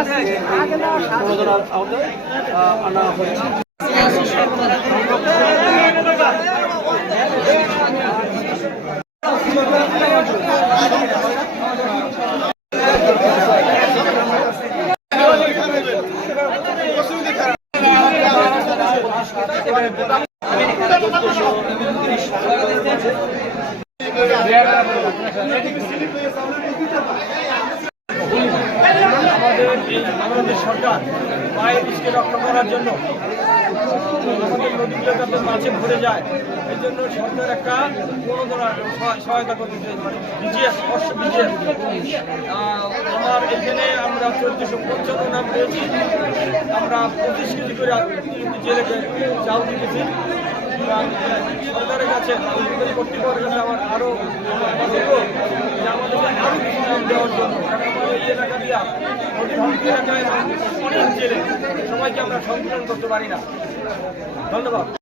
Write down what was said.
প্রণোদনার আওতায় আনা হয়েছে এই আমাদের সরকার মায়ের বীজকে রক্ষা করার জন্য। আমাদের নদীগুলো যাতে মাছে ভরে যায়, এই জন্য সরকার একটা প্রণোদনা সহায়- সহায়তা করতেছে বিজিএস অর্শ আমার এখানে আমরা চোদ্দশো পঞ্চান্ন নাম পেয়েছি। আমরা পঁচিশ কেজি করে জেলেকে চাল এবং সরকারের কাছে কর্তৃপক্ষের কাছে আমার যে আমাদেরকে আরও কিছু নাম দেওয়ার জন্য। এই এলাকা দিয়া অনেক সবাইকে আমরা সংকলন করতে পারি না। ধন্যবাদ।